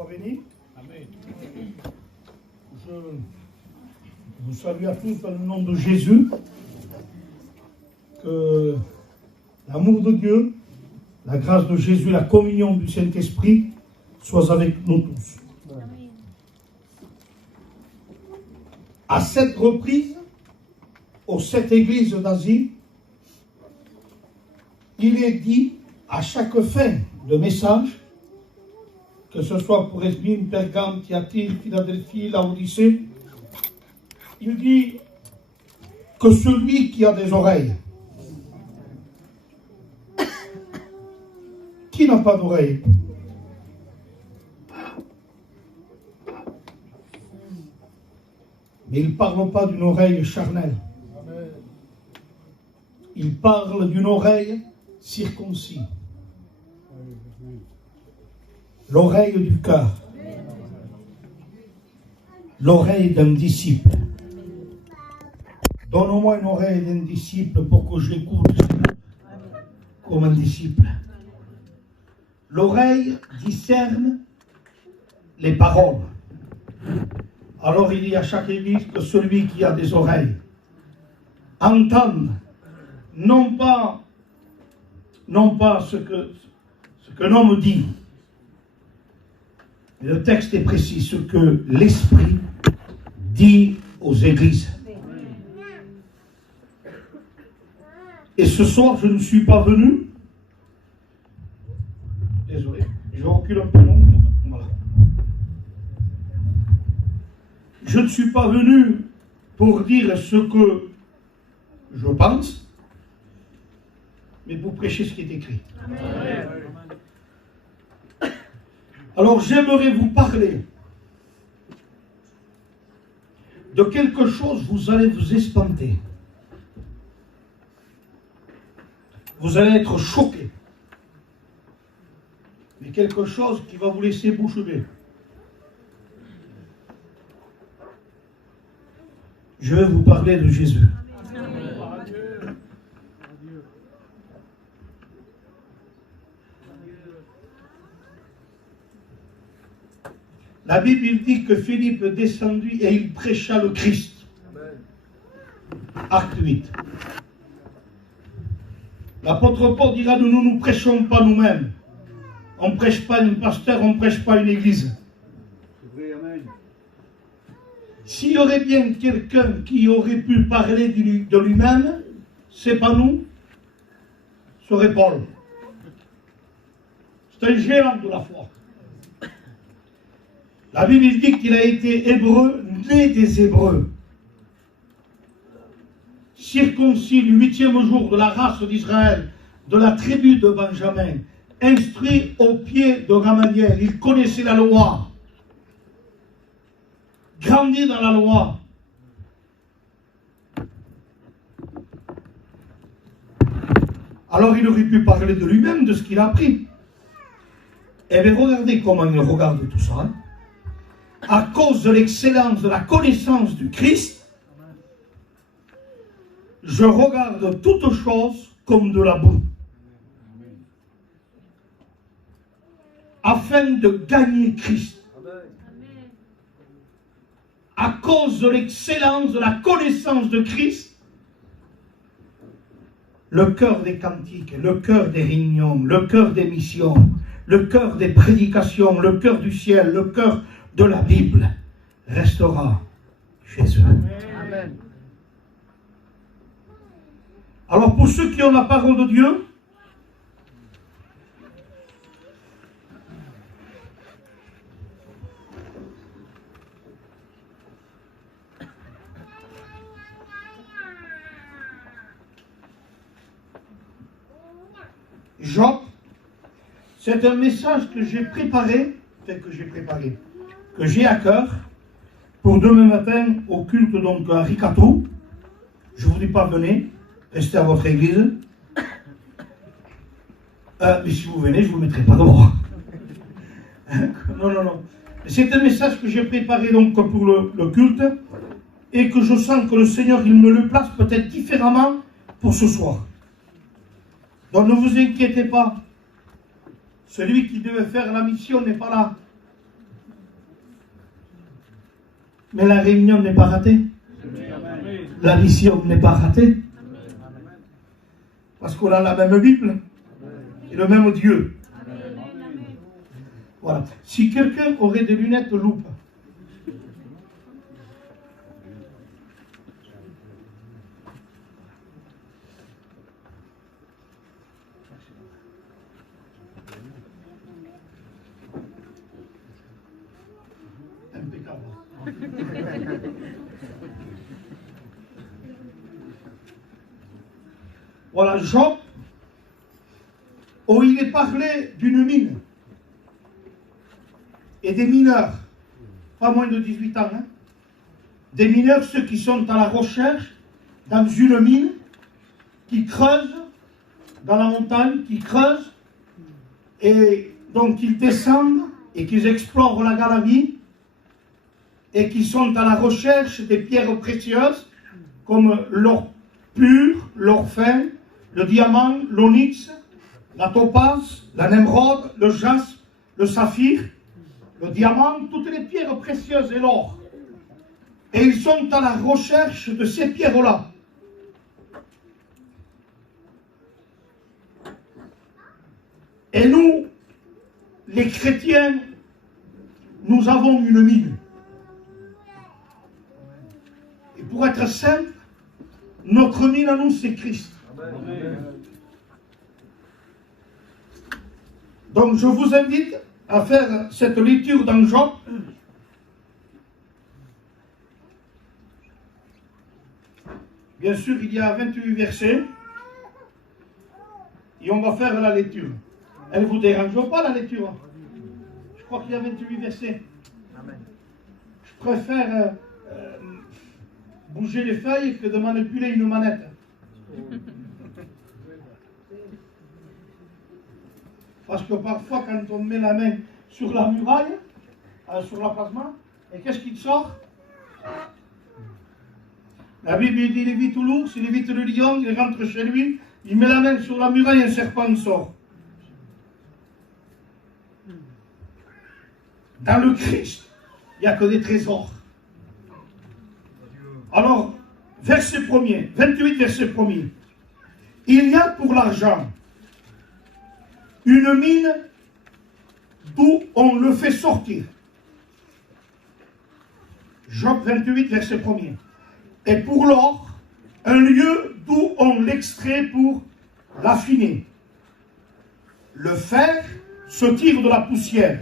soit béni. Amen. Je vous salue à tous dans le nom de Jésus. Que l'amour de Dieu, la grâce de Jésus, la communion du Saint-Esprit soient avec nous tous. Amen. À cette reprise, aux 7 églises d'Asie, il est dit à chaque fin de message, que ce soit pour Esbim, Pergame, Thyatire, Philadelphie, Laodicée, il dit que celui qui a des oreilles, qui n'a pas d'oreilles? Mais il ne parle pas d'une oreille charnelle. Il parle d'une oreille circoncis. L'oreille du cœur. L'oreille d'un disciple. Donne-moi une oreille d'un disciple pour que j'écoute comme un disciple. L'oreille discerne les paroles. Alors il dit à chaque église que celui qui a des oreilles entende non pas ce qu'un homme dit, mais le texte est précis, ce que l'Esprit dit aux églises. Et ce soir, je ne suis pas venu. Désolé, je recule un peu long. Voilà. Je ne suis pas venu pour dire ce que je pense, mais pour prêcher ce qui est écrit. Amen. Alors j'aimerais vous parler de quelque chose, vous allez vous espanter. Vous allez être choqués. Mais quelque chose qui va vous laisser bouche bée. Je vais vous parler de Jésus. La Bible dit que Philippe descendit et il prêcha le Christ. Acte 8. L'apôtre Paul dira, nous ne prêchons pas nous-mêmes. On ne prêche pas un pasteur, on ne prêche pas une église. S'il y aurait bien quelqu'un qui aurait pu parler de lui-même, c'est pas nous, ce serait Paul. C'est un géant de la foi. La Bible dit qu'il a été hébreu, né des Hébreux. Circoncis le 8e jour de la race d'Israël, de la tribu de Benjamin, instruit au pied de Gamaliel. Il connaissait la loi, grandi dans la loi. Alors il aurait pu parler de lui-même, de ce qu'il a appris. Eh bien regardez comment il regarde tout ça. Hein. À cause de l'excellence de la connaissance du Christ, je regarde toutes choses comme de la boue. Afin de gagner Christ. À cause de l'excellence de la connaissance de Christ, le cœur des cantiques, le cœur des réunions, le cœur des missions, le cœur des prédications, le cœur du ciel, le cœur de la Bible restera Jésus. Amen. Alors pour ceux qui ont la parole de Dieu, Job, c'est un message que j'ai préparé, que j'ai à cœur pour demain matin au culte donc à Ricato. Je ne vous dis pas venez, restez à votre église. Mais si vous venez, je ne vous mettrai pas dehors. Non. C'est un message que j'ai préparé donc pour le culte et que je sens que le Seigneur il me le place peut-être différemment pour ce soir. Donc ne vous inquiétez pas. Celui qui devait faire la mission n'est pas là. Mais la réunion n'est pas ratée. La mission n'est pas ratée. Parce qu'on a la même Bible et le même Dieu. Voilà. Si quelqu'un aurait des lunettes loupe, impeccable. Voilà, Job, où il est parlé d'une mine et des mineurs, pas moins de 18 ans, hein, des mineurs, ceux qui sont à la recherche dans une mine, qui creusent dans la montagne, qui creusent, et donc ils descendent et qu'ils explorent la galerie et qui sont à la recherche des pierres précieuses comme l'or pur, l'or fin, le diamant, l'onyx, la topaze, la némrode, le jaspe, le saphir, le diamant, toutes les pierres précieuses et l'or. Et ils sont à la recherche de ces pierres-là. Et nous, les chrétiens, nous avons une mine. Et pour être simple, notre mine à nous, c'est Christ. Donc je vous invite à faire cette lecture dans Job. Bien sûr, il y a 28 versets. Et on va faire la lecture. Elle ne vous dérange pas la lecture? Je crois qu'il y a 28 versets. Je préfère bouger les feuilles que de manipuler une manette. Parce que parfois, quand on met la main sur la muraille, sur la plasma, et qu'est-ce qui sort? La Bible dit, il évite l'ours, il évite le lion, il rentre chez lui, il met la main sur la muraille, un serpent sort. Dans le Christ, il n'y a que des trésors. Alors, verset 1er, 28 verset 1er. Il y a pour l'argent une mine d'où on le fait sortir. Job 28 verset 1er. Et pour l'or, un lieu d'où on l'extrait pour l'affiner. Le fer se tire de la poussière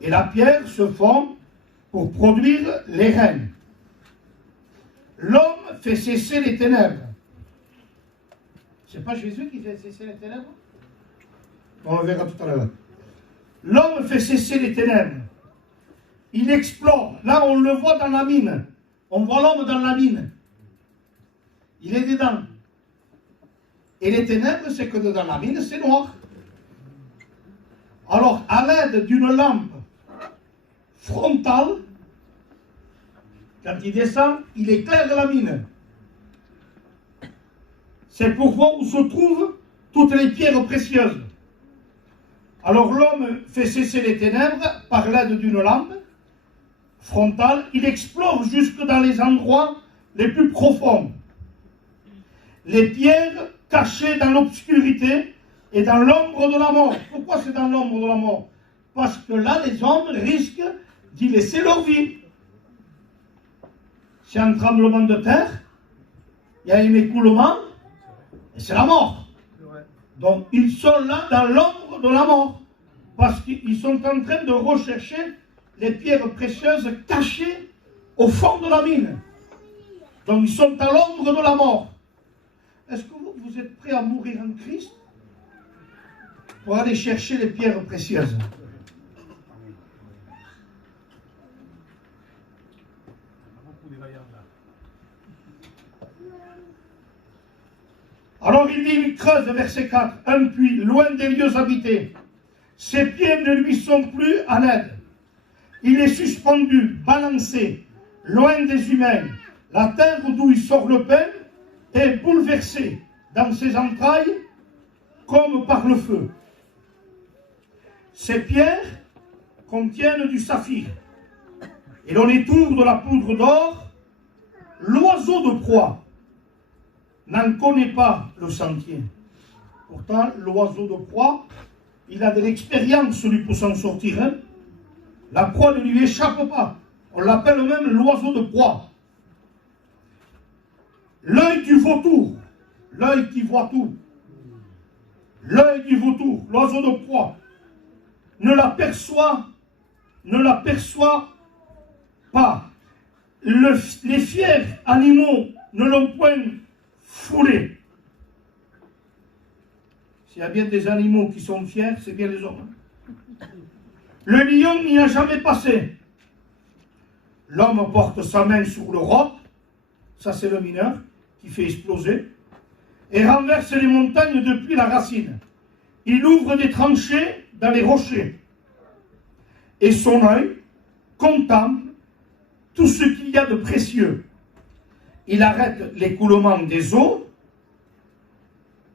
et la pierre se fond pour produire les reins. L'homme fait cesser les ténèbres. C'est pas Jésus qui fait cesser les ténèbres? On le verra tout à l'heure. L'homme fait cesser les ténèbres. Il explore. Là, on le voit dans la mine. On voit l'homme dans la mine. Il est dedans. Et les ténèbres, c'est que dans la mine, c'est noir. Alors, à l'aide d'une lampe frontale, quand il descend, il éclaire la mine. C'est pour voir où se trouvent toutes les pierres précieuses. Alors l'homme fait cesser les ténèbres par l'aide d'une lampe frontale. Il explore jusque dans les endroits les plus profonds. Les pierres cachées dans l'obscurité et dans l'ombre de la mort. Pourquoi c'est dans l'ombre de la mort? Parce que là, les hommes risquent d'y laisser leur vie. C'est un tremblement de terre, il y a un écoulement, et c'est la mort. Donc ils sont là dans l'ombre de la mort, parce qu'ils sont en train de rechercher les pierres précieuses cachées au fond de la mine. Donc ils sont à l'ombre de la mort. Est-ce que vous êtes prêts à mourir en Christ pour aller chercher les pierres précieuses? Alors il dit, il creuse, verset 4, un puits, loin des lieux habités. Ses pieds ne lui sont plus en aide. Il est suspendu, balancé, loin des humains. La terre d'où il sort le pain est bouleversée dans ses entrailles comme par le feu. Ces pierres contiennent du saphir et l'on étourne de la poudre d'or, l'oiseau de proie n'en connaît pas le sentier. Pourtant, l'oiseau de proie, il a de l'expérience, lui, pour s'en sortir. Hein? La proie ne lui échappe pas. On l'appelle même l'oiseau de proie. L'œil du vautour, l'œil qui voit tout, l'œil du vautour, l'oiseau de proie, ne l'aperçoit pas. Les fiers animaux ne l'ont point foulé. S'il y a bien des animaux qui sont fiers, c'est bien les hommes. Le lion n'y a jamais passé. L'homme porte sa main sur le roc, ça c'est le mineur, qui fait exploser, et renverse les montagnes depuis la racine. Il ouvre des tranchées dans les rochers, et son œil contemple tout ce qu'il y a de précieux. Il arrête l'écoulement des eaux,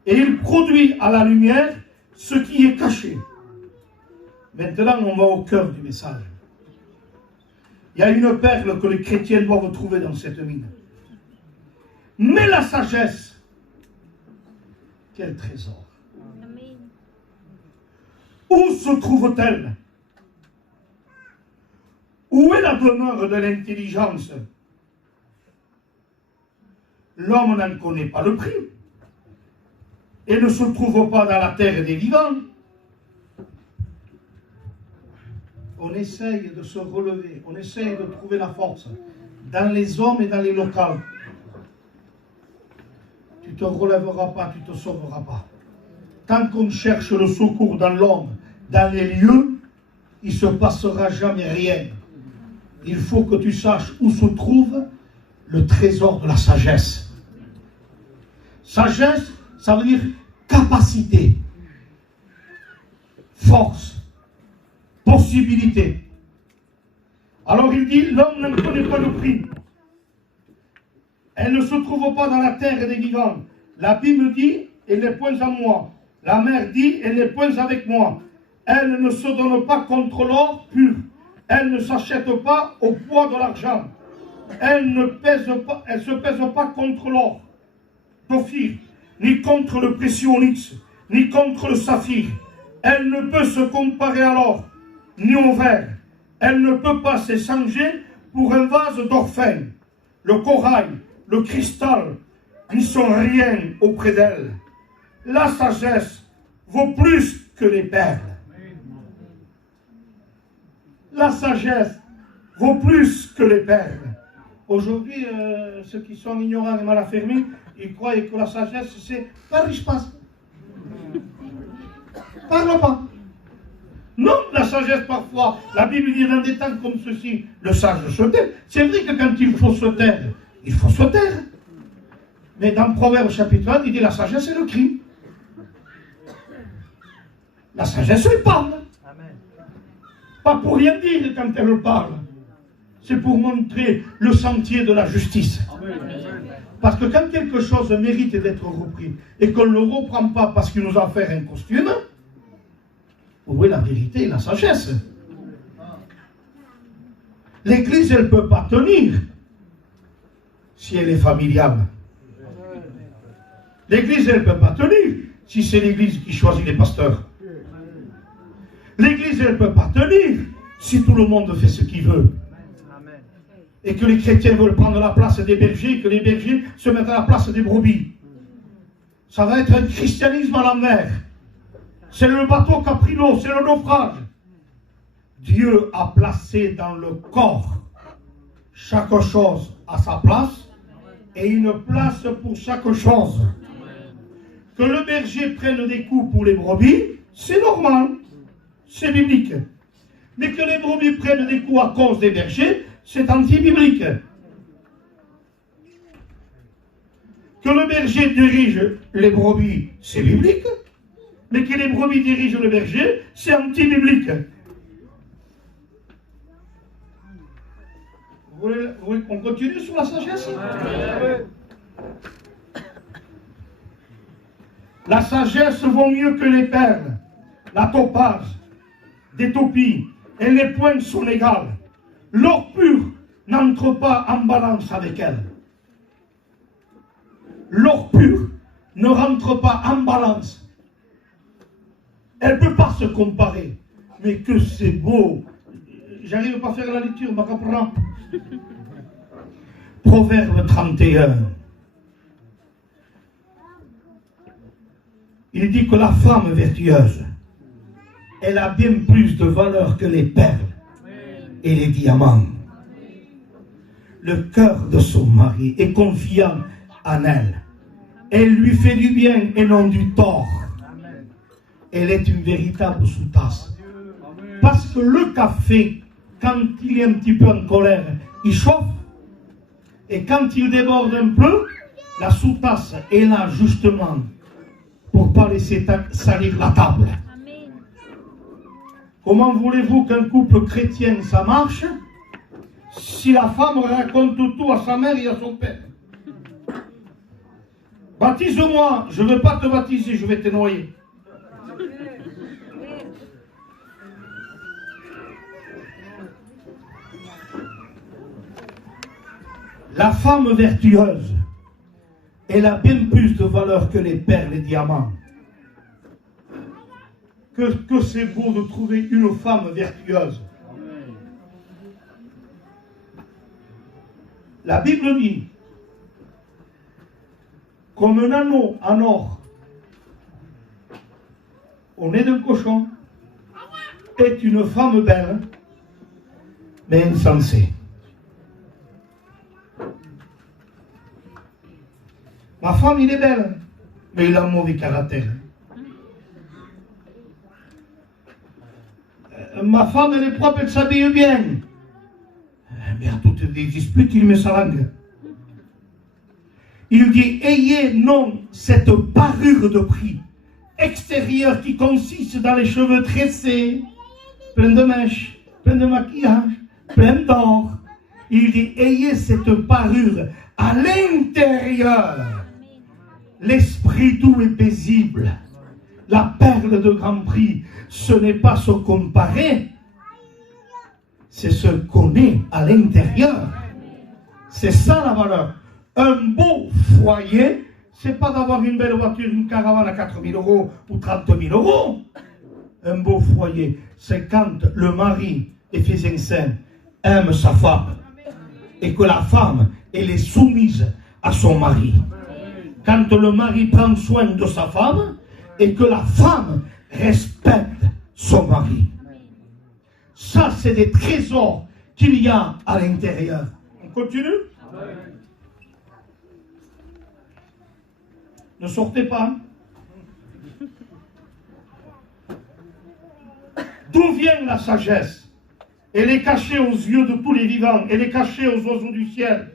et il produit à la lumière ce qui est caché. Maintenant, on va au cœur du message. Il y a une perle que les chrétiens doivent trouver dans cette mine. Mais la sagesse, quel trésor. Où se trouve-t-elle? Où est la demeure de l'intelligence? L'homme n'en connaît pas le prix et ne se trouve pas dans la terre des vivants. On essaye de se relever, on essaye de trouver la force dans les hommes et dans les locales. Tu ne te relèveras pas, tu ne te sauveras pas. Tant qu'on cherche le secours dans l'homme, dans les lieux, il ne se passera jamais rien. Il faut que tu saches où se trouve le trésor de la sagesse. Sagesse, ça veut dire capacité, force, possibilité. Alors il dit, l'homme ne connaît pas le prix. Elle ne se trouve pas dans la terre des vivants. La Bible dit, elle n'est point à moi. La mer dit, elle n'est point avec moi. Elle ne se donne pas contre l'or pur. Elle ne s'achète pas au poids de l'argent. Elle ne se pèse pas contre l'or d'Ophir, ni contre le précieux onyx, ni contre le saphir. Elle ne peut se comparer à l'or, ni au verre. Elle ne peut pas s'échanger pour un vase d'or fin. Le corail, le cristal, n'y sont rien auprès d'elle. La sagesse vaut plus que les perles. La sagesse vaut plus que les perles. Aujourd'hui, ceux qui sont ignorants et mal affermis, ils croient que la sagesse, c'est par riche passe. Parle pas. Non, la sagesse parfois, la Bible dit dans des temps comme ceci, le sage se tait. C'est vrai que quand il faut se taire, il faut se taire. Mais dans Proverbe chapitre 1, il dit la sagesse est le cri. La sagesse, elle parle. Amen. Pas pour rien dire quand elle parle. C'est pour montrer le sentier de la justice. Amen. Parce que quand quelque chose mérite d'être repris et qu'on ne le reprend pas parce qu'il nous a fait un costume, où est la vérité et la sagesse? L'Église, elle ne peut pas tenir si elle est familiale. L'Église, elle ne peut pas tenir si c'est l'Église qui choisit les pasteurs. L'Église, elle ne peut pas tenir si tout le monde fait ce qu'il veut. Et que les chrétiens veulent prendre la place des bergers, que les bergers se mettent à la place des brebis. Ça va être un christianisme à la mer. C'est le bateau qui a pris l'eau, c'est le naufrage. Dieu a placé dans le corps chaque chose à sa place et une place pour chaque chose. Que le berger prenne des coups pour les brebis, c'est normal, c'est biblique. Mais que les brebis prennent des coups à cause des bergers, c'est anti-biblique. Que le berger dirige les brebis, c'est biblique. Mais que les brebis dirigent le berger, c'est anti-biblique. Vous voulez qu'on continue sur la sagesse? La sagesse vaut mieux que les perles, la topaze, des topis, et les pointes sont égales. L'or pur n'entre pas en balance avec elle. L'or pur ne rentre pas en balance. Elle ne peut pas se comparer. Mais que c'est beau. J'arrive pas à faire la lecture, ma comprend. Proverbe 31. Il dit que la femme vertueuse, elle a bien plus de valeur que les perles et les diamants. Le cœur de son mari est confiant en elle. Elle lui fait du bien et non du tort. Elle est une véritable sous-tasse. Parce que le café, quand il est un petit peu en colère, il chauffe. Et quand il déborde un peu, la sous-tasse est là justement pour ne pas laisser salir la table. Comment voulez-vous qu'un couple chrétien ça marche si la femme raconte tout à sa mère et à son père? Baptise-moi, je ne veux pas te baptiser, je vais te noyer. La femme vertueuse, elle a bien plus de valeur que les perles et les diamants. Que c'est beau de trouver une femme vertueuse. La Bible dit, comme un anneau en or au nez d'un cochon, est une femme belle, mais insensée. Ma femme, il est belle, mais il a un mauvais caractère. Ma femme, elle est propre, elle s'habille bien. Mais à toutes les disputes, il met sa langue. Il dit, ayez non cette parure de prix extérieure qui consiste dans les cheveux tressés, plein de mèches, plein de maquillage, plein d'or. Il dit, ayez cette parure à l'intérieur. L'esprit doux et paisible. La perle de grand prix, ce n'est pas se comparer, c'est se connaître à l'intérieur. C'est ça la valeur. Un beau foyer, c'est pas d'avoir une belle voiture, une caravane à 4 000 € ou 30 000 €. Un beau foyer, c'est quand le mari, Éphésiens 5, aime sa femme et que la femme, elle est soumise à son mari. Quand le mari prend soin de sa femme et que la femme respecte son mari. Ça, c'est des trésors qu'il y a à l'intérieur. On continue? Ne sortez pas. D'où vient la sagesse? Elle est cachée aux yeux de tous les vivants. Elle est cachée aux oiseaux du ciel.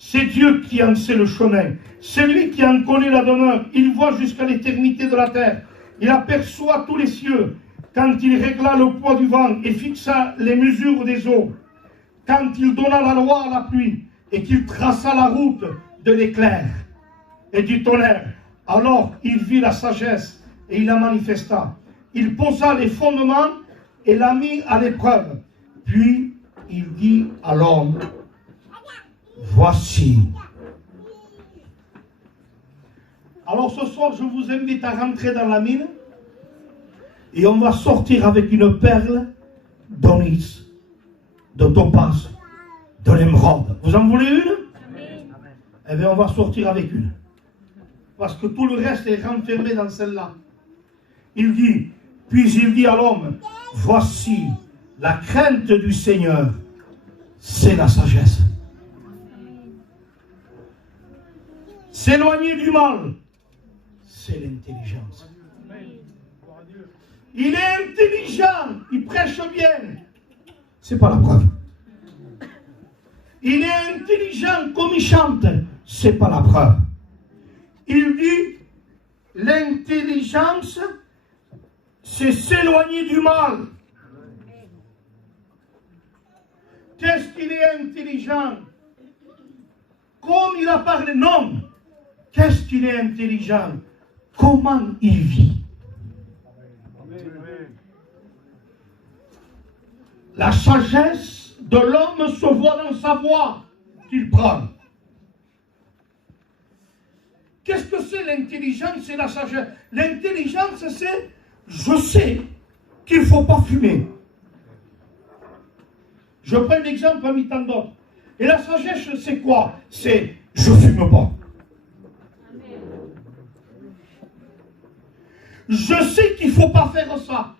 C'est Dieu qui en sait le chemin. C'est lui qui en connaît la demeure. Il voit jusqu'à l'éternité de la terre. Il aperçoit tous les cieux. Quand il régla le poids du vent et fixa les mesures des eaux. Quand il donna la loi à la pluie et qu'il traça la route de l'éclair et du tonnerre. Alors il vit la sagesse et il la manifesta. Il posa les fondements et l'a mis à l'épreuve. Puis il dit à l'homme, voici. Alors ce soir, je vous invite à rentrer dans la mine et on va sortir avec une perle d'onyx, de topaz, de l'émeraude. Vous en voulez une? Eh bien, on va sortir avec une. Parce que tout le reste est renfermé dans celle-là. Il dit, puis il dit à l'homme, voici la crainte du Seigneur, c'est la sagesse. S'éloigner du mal, c'est l'intelligence. Il est intelligent, il prêche bien. C'est pas la preuve. Il est intelligent comme il chante, c'est pas la preuve. Il dit, l'intelligence, c'est s'éloigner du mal. Qu'est-ce qu'il est intelligent? Comme il a parlé, non. Qu'est-ce qu'il est intelligent? Comment il vit? La sagesse de l'homme se voit dans sa voie qu'il prend. Qu'est-ce que c'est l'intelligence et la sagesse? L'intelligence, c'est je sais qu'il ne faut pas fumer. Je prends un exemple parmi tant d'autres. Et la sagesse, c'est quoi? C'est je ne fume pas. Je sais qu'il ne faut pas faire ça.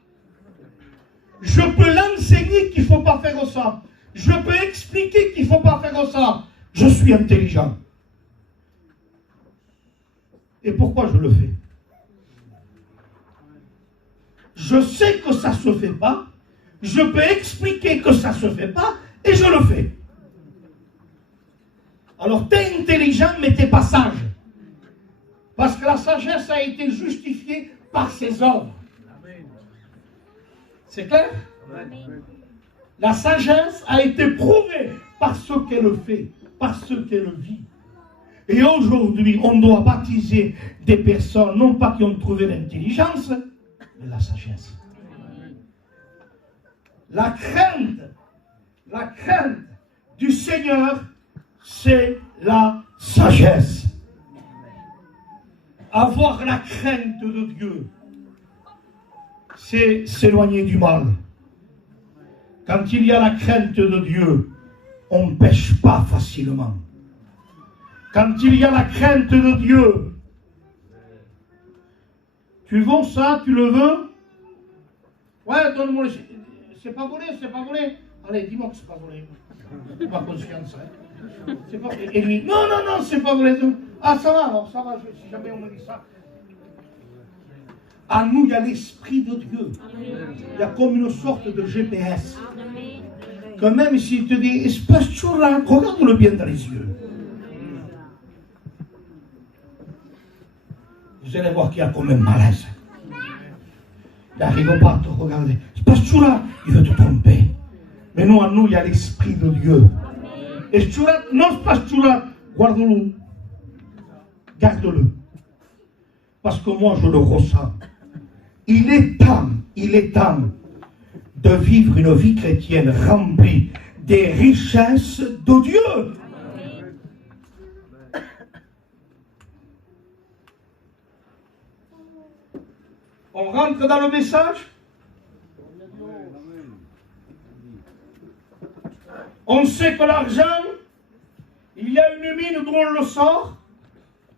Je peux l'enseigner qu'il ne faut pas faire ça. Je peux expliquer qu'il ne faut pas faire ça. Je suis intelligent. Et pourquoi je le fais? Je sais que ça ne se fait pas. Je peux expliquer que ça ne se fait pas. Et je le fais. Alors, tu es intelligent, mais tu n'es pas sage. Parce que la sagesse a été justifiée par ses œuvres. C'est clair? La sagesse a été prouvée par ce qu'elle fait, par ce qu'elle vit. Et aujourd'hui, on doit baptiser des personnes, non pas qui ont trouvé l'intelligence, mais la sagesse. La crainte du Seigneur, c'est la sagesse. Avoir la crainte de Dieu, c'est s'éloigner du mal. Quand il y a la crainte de Dieu, on ne pêche pas facilement. Quand il y a la crainte de Dieu, tu veux ça, tu le veux? Ouais, donne-moi le... C'est pas volé, c'est pas volé. Allez, dis-moi que c'est pas volé. Pas conscience, hein. C'est pas... Et lui, non, c'est pas volé. Ah, ça va, alors, ça va, si jamais on me dit ça. En nous, il y a l'Esprit de Dieu. Il y a comme une sorte de GPS. Que même s'il te dit, espace-tu là, regarde-le bien dans les yeux. Vous allez voir qu'il y a comme un malaise. Il n'arrive pas à te regarder. Espace-tu là, il veut te tromper. Mais nous, en nous, il y a l'Esprit de Dieu. Et tu là, non, espace-tu là, guarde-le. Garde-le. Parce que moi, je le ressens. Il est temps de vivre une vie chrétienne remplie des richesses de Dieu. On rentre dans le message. On sait que l'argent, il y a une mine d'où on le sort,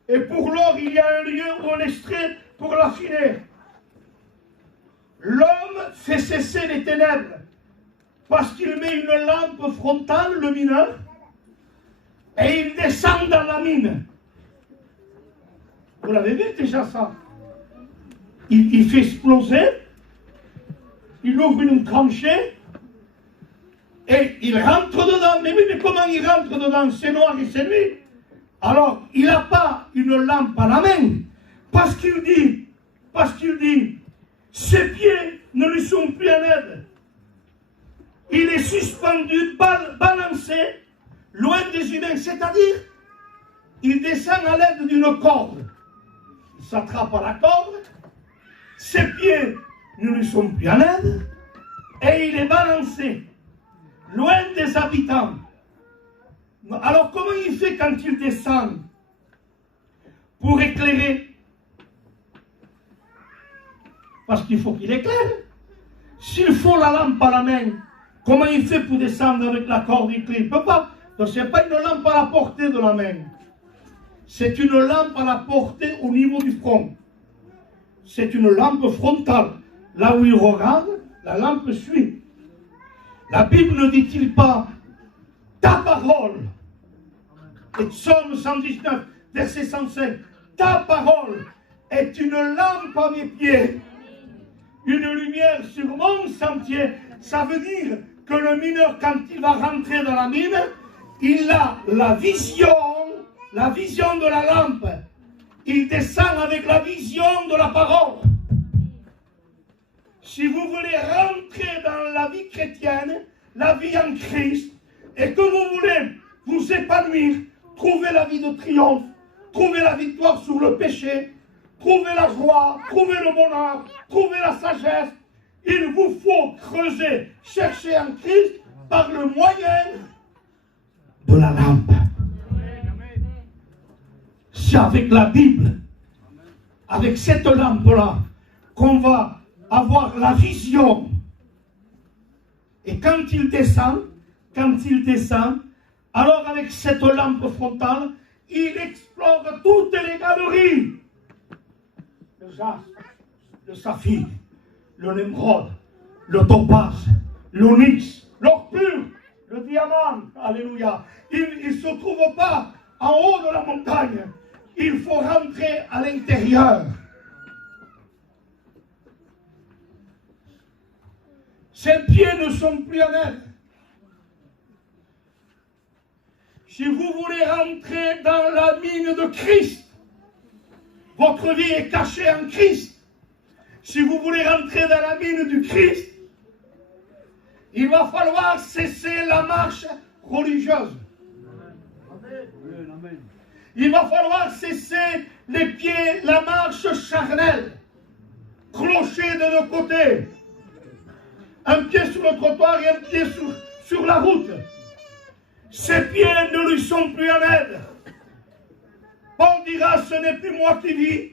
et pour l'or, il y a un lieu où on extrait pour l'affiner. L'homme fait cesser les ténèbres parce qu'il met une lampe frontale, le mineur, et il descend dans la mine. Vous l'avez vu déjà ça? Il fait exploser, il ouvre une tranchée, et il rentre dedans. Mais oui, mais comment il rentre dedans? C'est noir et c'est nuit. Alors, il n'a pas une lampe à la main, parce qu'il dit, ses pieds ne lui sont plus en aide. Il est suspendu, balancé, loin des humains, c'est-à-dire, il descend à l'aide d'une corde. Il s'attrape à la corde, ses pieds ne lui sont plus en aide, et il est balancé, loin des habitants. Alors comment il fait quand il descend pour éclairer? Parce qu'il faut qu'il éclaire. S'il faut la lampe à la main, comment il fait pour descendre avec la corde éclairée? Il ne peut pas. Donc ce n'est pas une lampe à la portée de la main. C'est une lampe à la portée au niveau du front. C'est une lampe frontale. Là où il regarde, la lampe suit. La Bible ne dit-il pas ta parole? Et Psaume 119, verset 105. Ta parole est une lampe à mes pieds, une lumière sur mon sentier. Ça veut dire que le mineur, quand il va rentrer dans la mine, il a la vision de la lampe. Il descend avec la vision de la parole. Si vous voulez rentrer dans la vie chrétienne, la vie en Christ, et que vous voulez vous épanouir, trouver la vie de triomphe, trouver la victoire sur le péché, trouver la joie, trouver le bonheur, trouver la sagesse, il vous faut creuser, chercher en Christ par le moyen de la lampe. C'est avec la Bible, avec cette lampe-là, qu'on va avoir la vision. Et quand il descend, alors avec cette lampe frontale, il explore toutes les galeries. Le jaspe, le saphir, le némrode, le topaz, l'onyx, l'or pur, le diamant. Alléluia. Il ne se trouve pas en haut de la montagne. Il faut rentrer à l'intérieur. Ses pieds ne sont plus en aide. Si vous voulez rentrer dans la mine de Christ, votre vie est cachée en Christ. Si vous voulez rentrer dans la mine du Christ, il va falloir cesser la marche religieuse. Il va falloir cesser les pieds, la marche charnelle, clocher de deux côtés. Un pied sur le trottoir et un pied sur la route. Ses pieds ne lui sont plus en aide. Paul dira, ce n'est plus moi qui vis,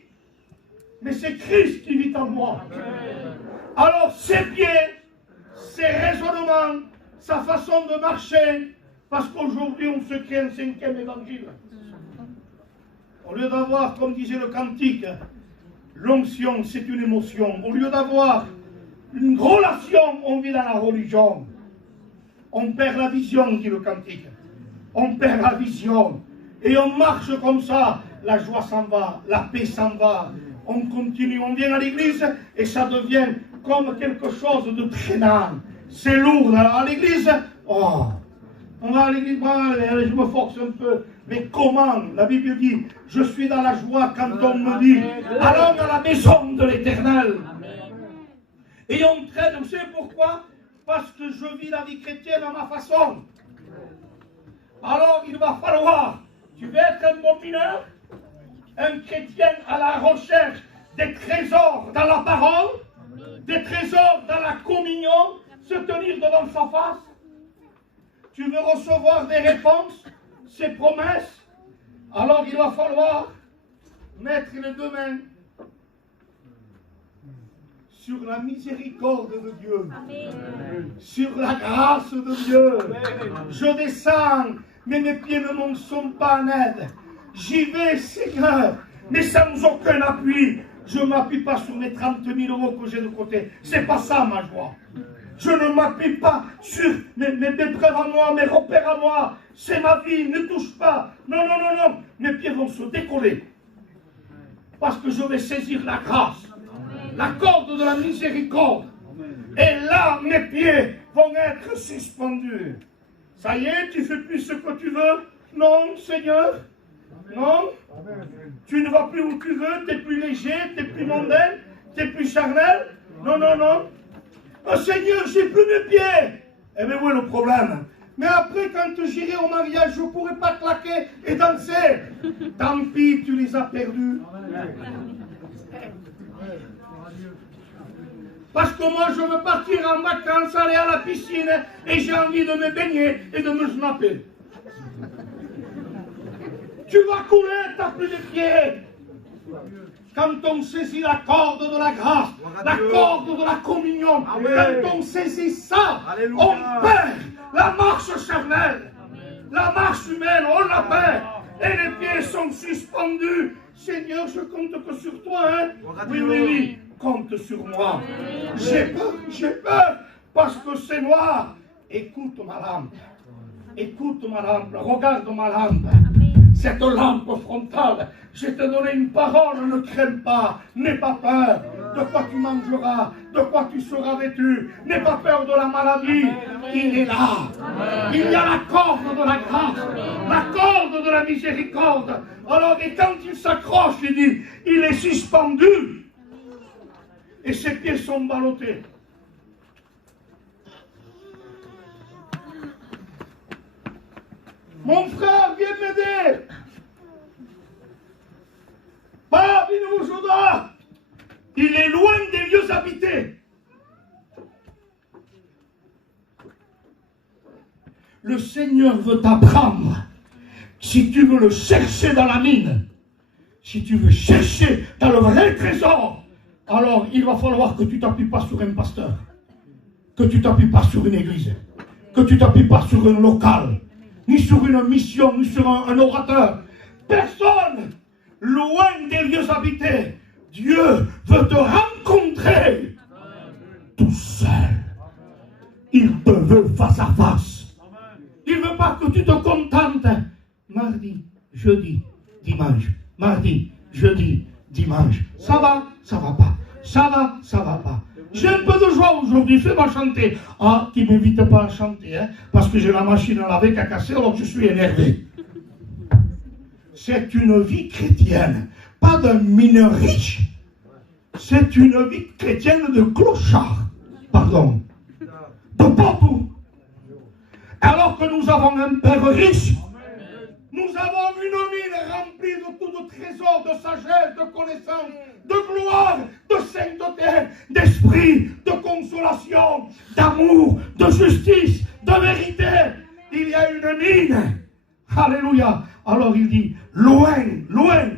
mais c'est Christ qui vit en moi. Alors ses pieds, ses raisonnements, sa façon de marcher, parce qu'aujourd'hui on se crée un 5e évangile. Au lieu d'avoir, comme disait le cantique, l'onction c'est une émotion. Au lieu d'avoir une relation, on vit dans la religion. On perd la vision, dit le cantique. On perd la vision. Et on marche comme ça. La joie s'en va, la paix s'en va. On continue, on vient à l'église et ça devient comme quelque chose de traînant. C'est lourd. À l'église, oh, on va à l'église, je me force un peu. Mais comment? La Bible dit, je suis dans la joie quand on me dit, allons à la maison de l'Éternel. Et on traîne, vous savez pourquoi? Parce que je vis la vie chrétienne à ma façon. Alors il va falloir, tu veux être un bon mineur, un chrétien à la recherche des trésors dans la parole, des trésors dans la communion, se tenir devant sa face. Tu veux recevoir des réponses, ses promesses, alors il va falloir mettre les deux mains sur la miséricorde de Dieu, sur la grâce de Dieu. Je descends, mais mes pieds ne m'en sont pas en aide. J'y vais, Seigneur, mais sans aucun appui. Je ne m'appuie pas sur mes 30 000 € que j'ai de côté. C'est pas ça ma joie. Je ne m'appuie pas sur mes preuves à moi, mes repères à moi. C'est ma vie, ne touche pas. Non, non, non, non. Mes pieds vont se décoller. Parce que je vais saisir la grâce, la corde de la miséricorde. Et là, mes pieds vont être suspendus. Ça y est, tu fais plus ce que tu veux? Non, Seigneur. Non. Tu ne vas plus où tu veux, tu es plus léger, tu es plus mondain, tu es plus charnel. Non, non, non. Oh Seigneur, j'ai plus mes pieds. Eh bien, où est le problème? Mais après, quand j'irai au mariage, je ne pourrai pas claquer et danser. Tant pis, tu les as perdus. Parce que moi, je veux partir en vacances, aller à la piscine, et j'ai envie de me baigner et de me snapper. Tu vas couler, tu n'as plus de pieds. Quand on saisit la corde de la grâce, la corde de la communion, quand on saisit ça, on perd la marche charnelle, la marche humaine, on la perd. Et les pieds sont suspendus. Seigneur, je compte que sur toi, hein? Oui, oui, oui, compte sur moi. J'ai peur, parce que c'est noir. Écoute ma lampe, regarde ma lampe. Cette lampe frontale, je t'ai donné une parole, ne crains pas, n'aie pas peur de quoi tu mangeras, de quoi tu seras vêtu, n'aie pas peur de la maladie, il est là. Il y a la corde de la grâce, la corde de la miséricorde. Alors, et quand il s'accroche, il dit, il est suspendu et ses pieds sont ballottés. Mon frère, viens m'aider. Pas Binoujoda. Il est loin des lieux habités. le Seigneur veut t'apprendre. Si tu veux le chercher dans la mine, si tu veux chercher dans le vrai trésor, alors il va falloir que tu ne t'appuies pas sur un pasteur, que tu ne t'appuies pas sur une église, que tu ne t'appuies pas sur un local, ni sur une mission, ni sur un orateur. Personne, loin des lieux habités, Dieu veut te rencontrer tout seul. Il te veut face à face. Il ne veut pas que tu te contentes mardi, jeudi, dimanche. Mardi, jeudi, dimanche. Ça va pas. Ça va pas. J'ai un peu de joie aujourd'hui, fais-moi chanter. Ah, qui ne m'invite pas à chanter, hein, parce que j'ai la machine à laver qui a cassé, alors je suis énervé. C'est une vie chrétienne, pas d'un mineur riche. C'est une vie chrétienne de clochard. Pardon. De partout. Alors que nous avons un Père riche, nous avons une mine remplie de tout de trésors, de sagesse, de connaissance, de gloire, de sainteté, d'esprit, de consolation, d'amour, de justice, de vérité. Il y a une mine. Alléluia. Alors il dit, loin, loin,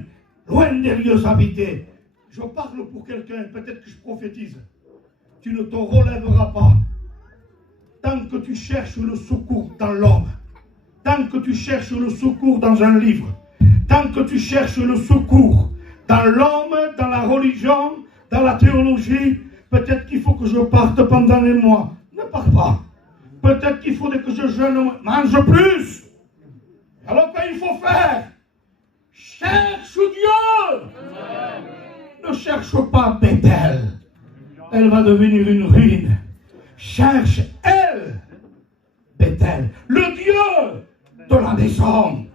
loin des lieux habités. Je parle pour quelqu'un, peut-être que je prophétise. Tu ne te relèveras pas tant que tu cherches le secours dans l'homme. Tant que tu cherches le secours dans un livre, tant que tu cherches le secours dans l'homme, dans la religion, dans la théologie, peut-être qu'il faut que je parte pendant les mois. Ne pars pas. Peut-être qu'il faudrait que je jeûne, mange plus. Alors qu'il faut faire, cherche Dieu. Ne cherche pas Bethel. Elle va devenir une ruine. Cherche elle, Bethel, le Dieu de la maison.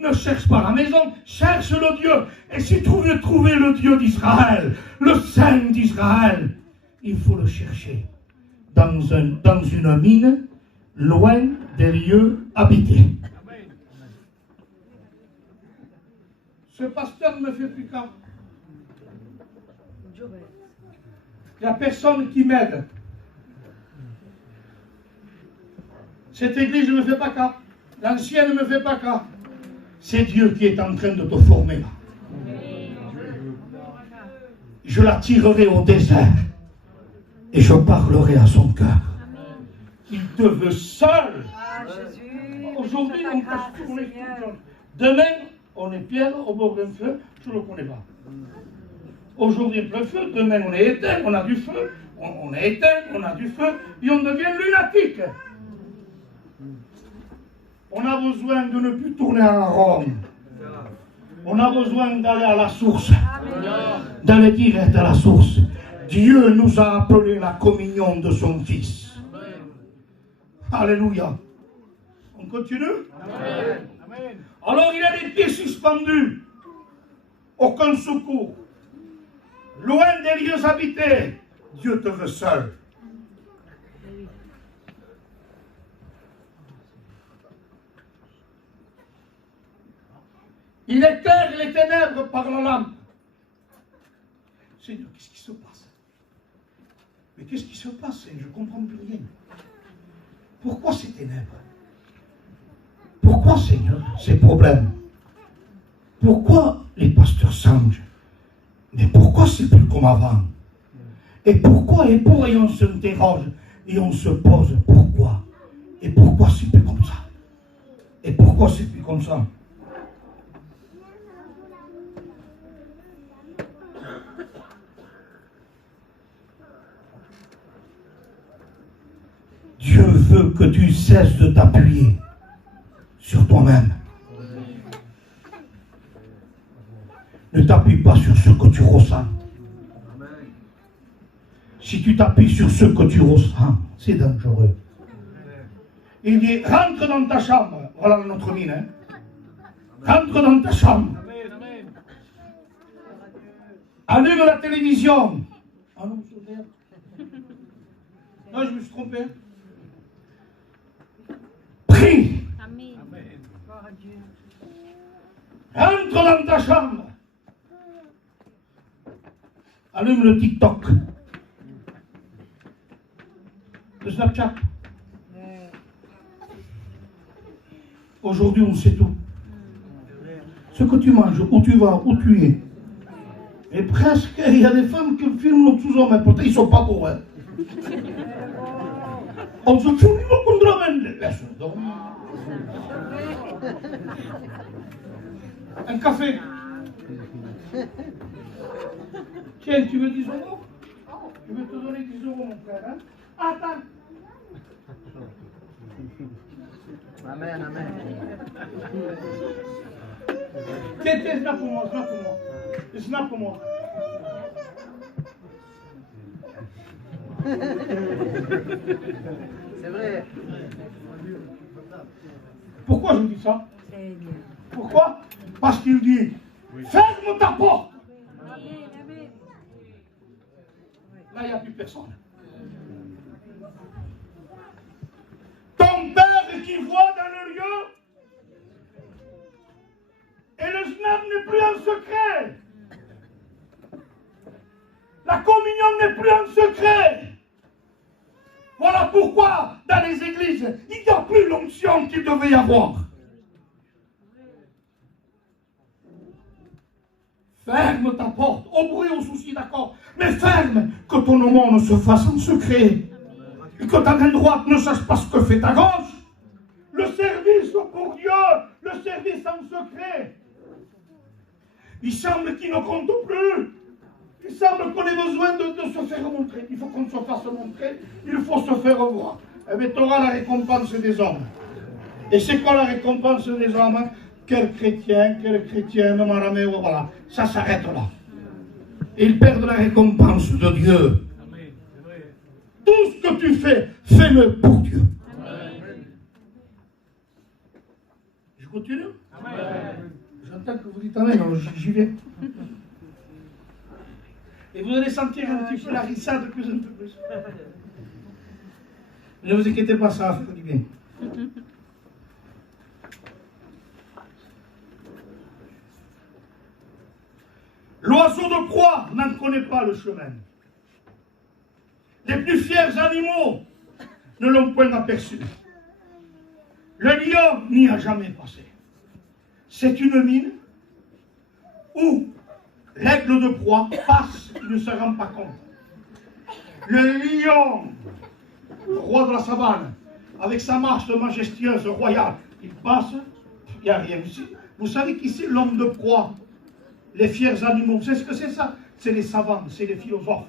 Ne cherche pas la maison, cherche le Dieu. Et si tu veux trouver le Dieu d'Israël, le Saint d'Israël, il faut le chercher dans une mine, loin des lieux habités. Ce pasteur ne me fait plus cas. Il n'y a personne qui m'aide. Cette église ne me fait pas cas. L'ancienne ne me fait pas cas. C'est Dieu qui est en train de te former là. Je la tirerai au désert et je parlerai à son cœur. Il te veut seul. Aujourd'hui, on passe tourner tout le temps. Demain, on est Pierre au bord d'un feu, je ne le connais pas. Aujourd'hui, il pleut feu, demain, on est éteint, on a du feu, on est éteint, on a du feu, et on devient lunatique. On a besoin de ne plus tourner en rond. On a besoin d'aller à la source. D'aller direct à la source. Dieu nous a appelé la communion de son Fils. Alléluia. On continue? Amen. Alors il a les pieds suspendus. Aucun secours. Loin des lieux habités. Dieu te veut seul. Il éclaire les ténèbres par la lampe. Seigneur, qu'est-ce qui se passe? Mais qu'est-ce qui se passe? Je ne comprends plus rien. Pourquoi ces ténèbres? Pourquoi, Seigneur, ces problèmes? Pourquoi les pasteurs changent? Mais pourquoi c'est plus comme avant? Et pourquoi et on s'interroge et on se pose pourquoi? Et pourquoi c'est plus comme ça? Et pourquoi c'est plus comme ça? Dieu veut que tu cesses de t'appuyer sur toi-même. Ne t'appuie pas sur ce que tu ressens. Si tu t'appuies sur ce que tu ressens, c'est dangereux. Il dit, rentre dans ta chambre. Voilà notre mine. Hein? Rentre dans ta chambre. Allume la télévision. Ah non, non, je me suis trompé. Prie. Rentre dans ta chambre. Allume le TikTok. Le Snapchat. Aujourd'hui, on sait tout. Ce que tu manges, où tu vas, où tu es. Et presque, il y a des femmes qui filment nos sous-hommes, mais pourtant ils ne sont pas beaux. Hein. On se filme beaucoup de ramène. Laisse-le dormir. Un café. Tiens, tu veux 10 euros? Je vais te donner 10 euros, mon frère. Hein? Attends. Amen, amen. Tiens, tiens, snap pour moi, snap pour moi. Snap pour moi. C'est vrai. Pourquoi je dis ça? Pourquoi? Parce qu'il dit, ferme ta porte. Là, il n'y a plus personne. Ton Père qui voit dans le lieu, et le snap n'est plus un secret. La communion n'est plus un secret. Voilà pourquoi, dans les églises, il n'y a plus l'onction qu'il devait y avoir. Ferme ta porte, au bruit, au souci, d'accord. Mais ferme, que ton aumône se fasse en secret. Et que ta main droite ne sache pas ce que fait ta gauche. Le service pour Dieu, le service en secret. Il semble qu'il ne compte plus. Il semble qu'on ait besoin de se faire montrer. Il faut qu'on se fasse montrer. Il faut se faire voir. Eh bien, tu auras la récompense des hommes. Et c'est quoi la récompense des hommes? Quel chrétien, Maraméo, voilà. Ça s'arrête là. Ils perdent la récompense de Dieu. Tout ce que tu fais, fais-le pour Dieu. Amen. Je continue? Amen. J'entends que vous dites Amen, alors j'y vais. Et vous allez sentir un petit peu la rissade de plus en plus. Ne vous inquiétez pas, ça va faire du bien. L'oiseau de proie n'en connaît pas le chemin. Les plus fiers animaux ne l'ont point aperçu. Le lion n'y a jamais passé. C'est une mine où l'aigle de proie passe, il ne se rend pas compte. Le lion, le roi de la savane, avec sa marche majestueuse, royale, il passe, il n'y a rien ici. Vous savez qui c'est l'homme de proie? Les fiers animaux, vous savez ce que c'est ça? C'est les savants, c'est les philosophes.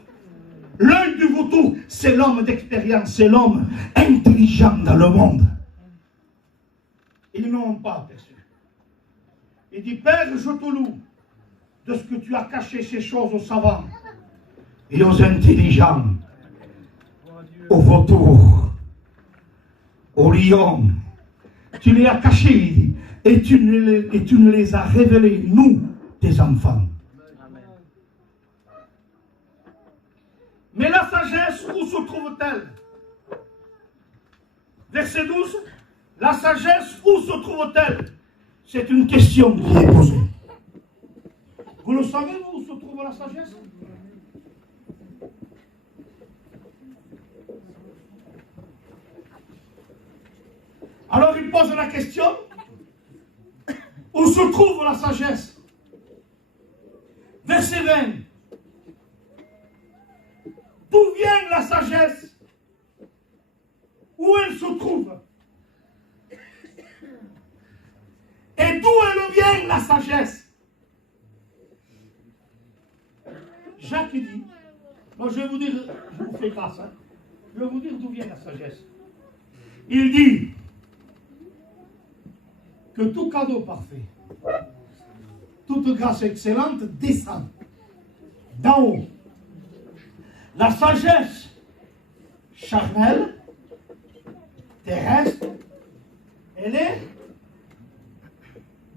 L'œil du vautour, c'est l'homme d'expérience, c'est l'homme intelligent dans le monde. Ils n'ont pas aperçu. Il dit, Père, je te loue de ce que tu as caché ces choses aux savants et aux intelligents, aux vautours, aux lions. Tu les as cachés, il dit, et tu ne les as révélés, nous, tes enfants. Mais la sagesse, où se trouve-t-elle? Verset 12. La sagesse, où se trouve-t-elle? C'est une question qui est posée. Vous le savez, où se trouve la sagesse? Alors il pose la question, où se trouve la sagesse? Verset 20. D'où vient la sagesse? Où elle se trouve? Et d'où elle vient la sagesse? Jacques dit, moi je vais vous dire, je vous fais grâce, hein, je vais vous dire d'où vient la sagesse. Il dit que tout cadeau parfait, toute grâce excellente descend d'en haut. La sagesse charnelle, terrestre, elle est,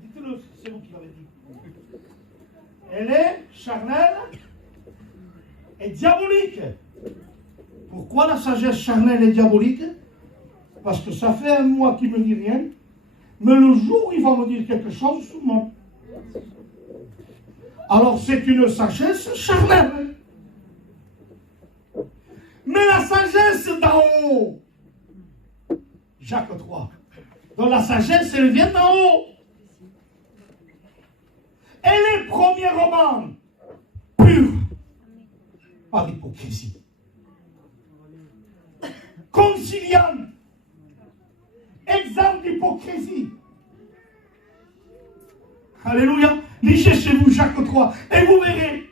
dites-le, c'est vous qui l'avez dit, elle est charnelle et diabolique. Pourquoi la sagesse charnelle est diabolique? Parce que ça fait un mois qu'il ne me dit rien, mais le jour où il va me dire quelque chose, souvent. Alors c'est une sagesse charnelle. Mais la sagesse d'en haut, Jacques 3, Donc la sagesse, elle vient d'en haut. Elle est premièrement pure, par hypocrisie. Conciliante, exempt d'hypocrisie. Alléluia. Lisez chez vous Jacques 3 et vous verrez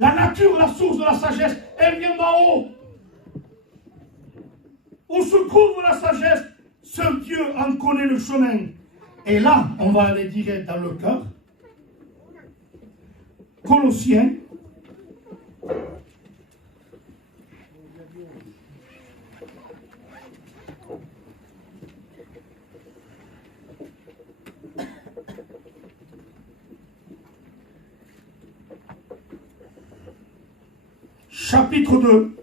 la nature, la source de la sagesse, elle vient d'en haut. Où se trouve la sagesse? Seul Dieu en connaît le chemin. Et là, on va aller direct dans le cœur. Colossiens. Chapitre 2,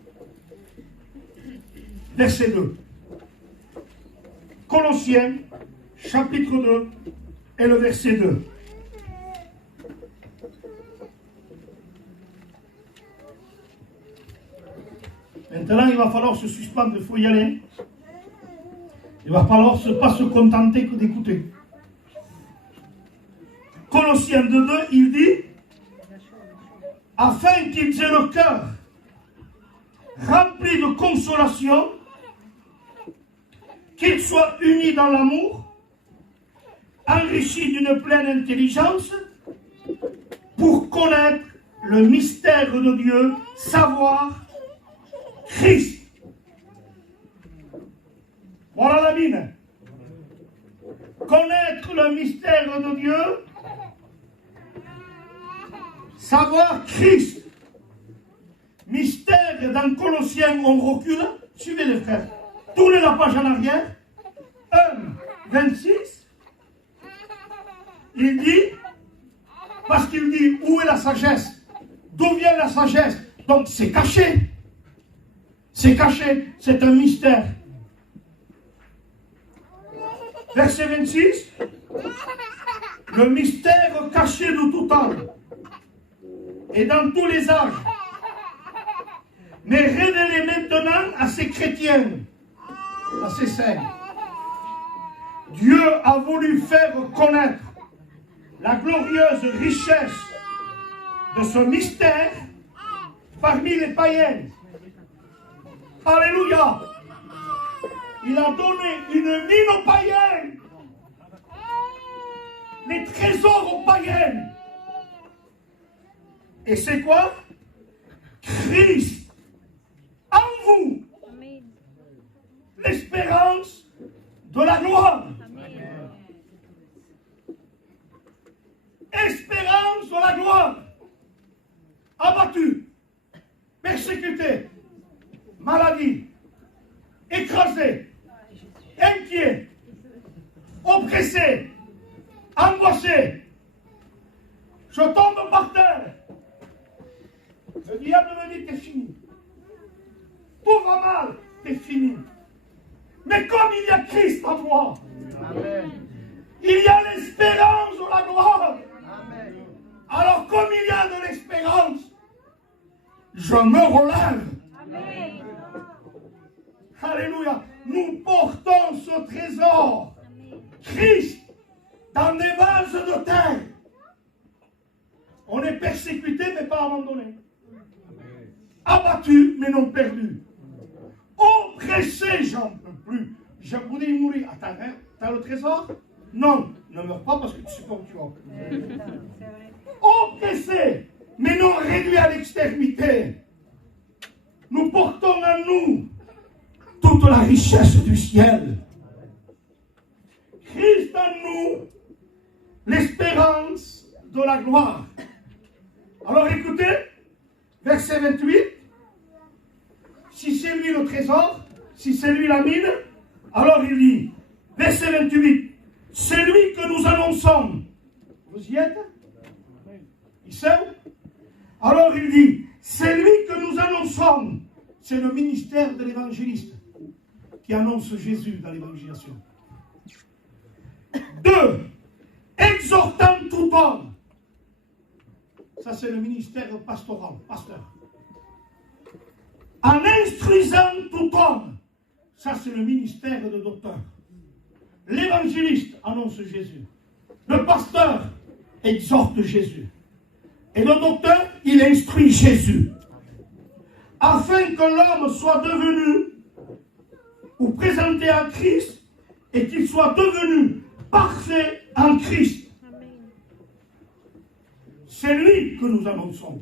verset 2. Colossiens, chapitre 2, et le verset 2. Maintenant, il va falloir se suspendre, il faut y aller. Il va falloir pas se contenter que d'écouter. Colossiens 2.2, il dit, afin qu'ils aient le cœur rempli de consolation, qu'ils soient unis dans l'amour, enrichis d'une pleine intelligence, pour connaître le mystère de Dieu, savoir Christ. Voilà la mine. Connaître le mystère de Dieu, savoir Christ. Mystère dans Colossiens, on recule. Suivez les frères. Tournez la page en arrière. 1, 26. Il dit, parce qu'il dit, où est la sagesse? D'où vient la sagesse? Donc c'est caché. C'est caché, c'est un mystère. Verset 26. Le mystère caché de tout temps et dans tous les âges, mais révélé maintenant à ces chrétiens, à ces saints. Dieu a voulu faire connaître la glorieuse richesse de ce mystère parmi les païens. Alléluia. Il a donné une mine aux païens, les trésors aux païens. Et c'est quoi? Christ en vous. Amen. L'espérance de la gloire. Amen. Espérance de la gloire. Abattu, persécuté, maladie, écrasé, inquiet, oppressé, angoissé. Je tombe par terre. Le diable me dit, t'es fini. Tout va mal, t'es fini. Mais comme il y a Christ en toi, amen, il y a l'espérance de la gloire. Amen. Alors comme il y a de l'espérance, je me relève. Amen. Alléluia. Nous portons ce trésor, Christ, dans des vases de terre. On est persécuté mais pas abandonné. Abattu mais non perdu. Oppressé, j'en peux plus. Je voulais mourir. Attends, hein, t'as le trésor? Non, ne meurs pas parce que tu sais pas où tu vas. Oppressé mais non réduit à l'extrémité. Nous portons en nous toute la richesse du ciel. Christ en nous, l'espérance de la gloire. Alors écoutez, verset 28, si c'est lui le trésor, si c'est lui la mine, alors il dit, verset 28, c'est lui que nous annonçons. Vous y êtes? Il sait? Alors il dit, c'est lui que nous annonçons. C'est le ministère de l'évangéliste qui annonce Jésus dans l'évangélisation. 2. Exhortant tout homme. Ça, c'est le ministère pastoral, pasteur. En instruisant tout homme. Ça, c'est le ministère de docteur. L'évangéliste annonce Jésus. Le pasteur exhorte Jésus. Et le docteur, il instruit Jésus. Afin que l'homme soit devenu ou présenté à Christ et qu'il soit devenu parfait en Christ. C'est lui que nous annonçons.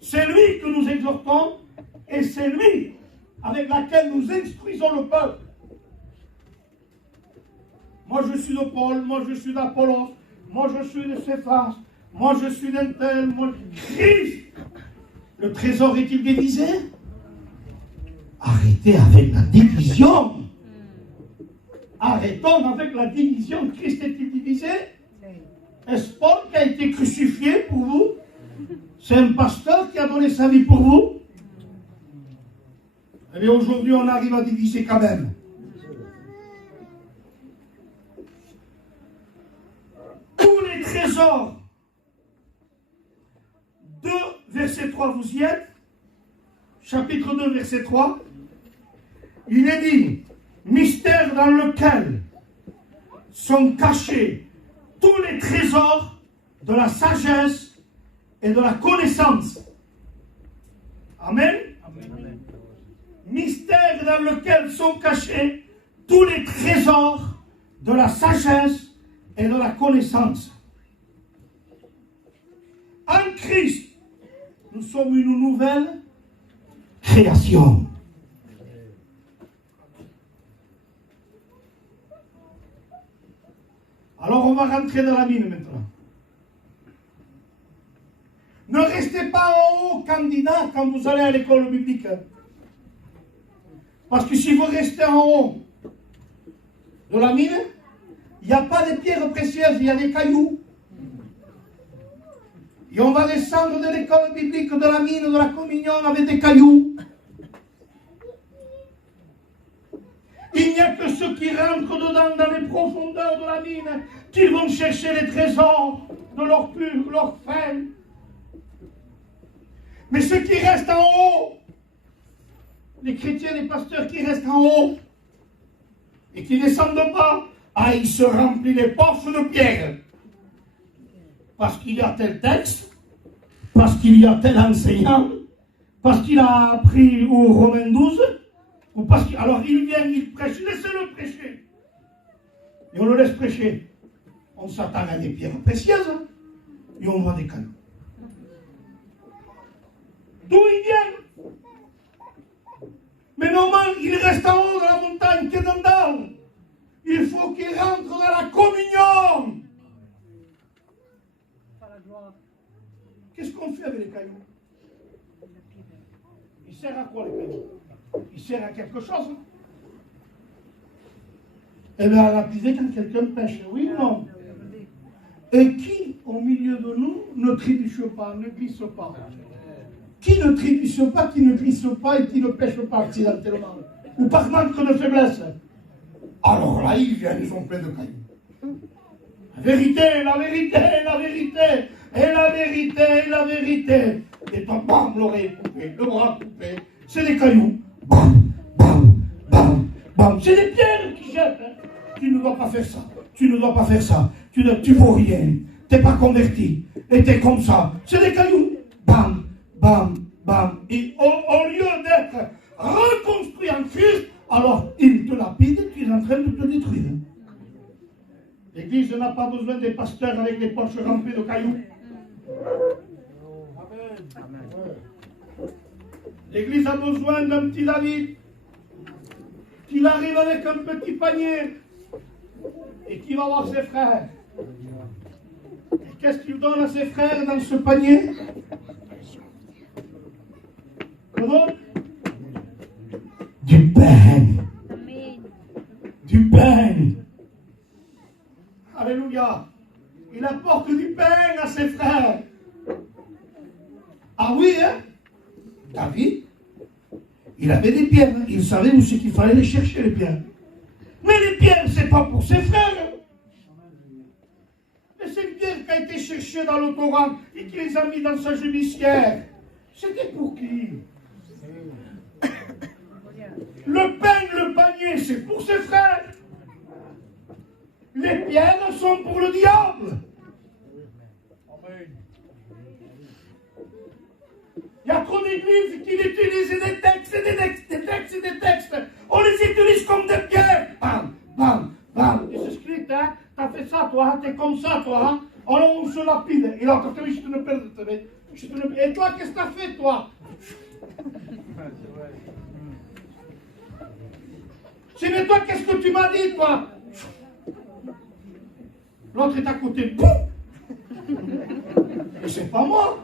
C'est lui que nous exhortons et c'est lui avec lequel nous instruisons le peuple. Moi je suis de Paul, moi je suis d'Apollos, moi je suis de Céphas, moi je suis d'un tel, moi Christ. Le trésor est-il divisé? Arrêtez avec la division. Arrêtons avec la division. Christ est-il divisé? Est-ce Paul qui a été crucifié pour vous? C'est un pasteur qui a donné sa vie pour vous? Eh bien aujourd'hui on arrive à diviser quand même. Tous les trésors. 2, verset 3, vous y êtes? Chapitre 2, verset 3. Il est dit, mystère dans lequel sont cachés tous les trésors de la sagesse et de la connaissance. Amen. Amen. Mystère dans lequel sont cachés tous les trésors de la sagesse et de la connaissance. En Christ, nous sommes une nouvelle création. Alors on va rentrer dans la mine maintenant. Ne restez pas en haut candidat quand vous allez à l'école biblique. Parce que si vous restez en haut de la mine, il n'y a pas de pierres précieuses, il y a des cailloux. Et on va descendre de l'école biblique, de la mine, de la communion avec des cailloux. Il n'y a que ceux qui rentrent dedans dans les profondeurs de la mine qui vont chercher les trésors de leur pur, leur frêle. Mais ceux qui restent en haut, les chrétiens, les pasteurs qui restent en haut et qui ne descendent pas, ils se remplissent les poches de pierre. Parce qu'il y a tel texte, parce qu'il y a tel enseignant, parce qu'il a appris au Romains 12, ou parce qu'il... Alors il vient, il prêche, laissez-le prêcher. Et on le laisse prêcher. On s'attend à des pierres précieuses, et on voit des cailloux. D'où ils viennent? Mais normalement, il reste en haut de la montagne, qui est dedans. Il faut qu'il rentre dans la communion. Qu'est-ce qu'on fait avec les cailloux? Il sert à quoi les cailloux? Il sert à quelque chose. Eh bien, à lapider quand quelqu'un pêche, oui ou non? Et qui, au milieu de nous, ne trébuche pas, ne glisse pas? Qui ne trébuche pas, qui ne glisse pas et qui ne pêche pas accidentellement? Ou par manque de faiblesse? Alors là, ils viennent, ils sont pleins de cailloux. La vérité, la vérité, la vérité, et la vérité, et la vérité. Et ton bam, l'oreille coupée, le bras coupé, c'est des cailloux. Bam, bam, bam, bam. C'est des pierres qui jettent. Hein. Tu ne dois pas faire ça. Tu ne dois pas faire ça. Tu ne vaux rien. Tu n'es pas converti. Et tu es comme ça. C'est des cailloux. Bam, bam, bam. Et au lieu d'être reconstruit en Christ, alors il te lapide, tu es en train de te détruire. L'Église n'a pas besoin des pasteurs avec les poches remplies de cailloux. Amen. L'Église a besoin d'un petit David qui arrive avec un petit panier et qui va voir ses frères. Et qu'est-ce qu'il donne à ses frères dans ce panier? Comment? Du pain. Du pain. Alléluia. Il apporte du pain à ses frères. Ah oui, hein? David, il avait des pierres. Il savait où c'est qu'il fallait les chercher, les pierres. Mais les pierres, c'est pas pour ses frères. Mais c'est une pierre qui a été cherchée dans le Torah et qui les a mis dans sa judiciaire. C'était pour qui? Le pain, le panier, c'est pour ses frères. Les pierres sont pour le diable. Amen. Il y a trop d'églises qui utilisent des textes et des textes, des textes et des textes. On les utilise comme des pierres. Bam, bam, bam. Et c'est écrit, hein, t'as fait ça, toi, t'es comme ça, toi. Hein. Alors on se lapide. Et là, quand tu je te le perds, et toi, qu'est-ce que t'as fait, toi? C'est mais toi, qu'est-ce que tu m'as dit, toi? L'autre est à côté. Boum! Et c'est pas moi.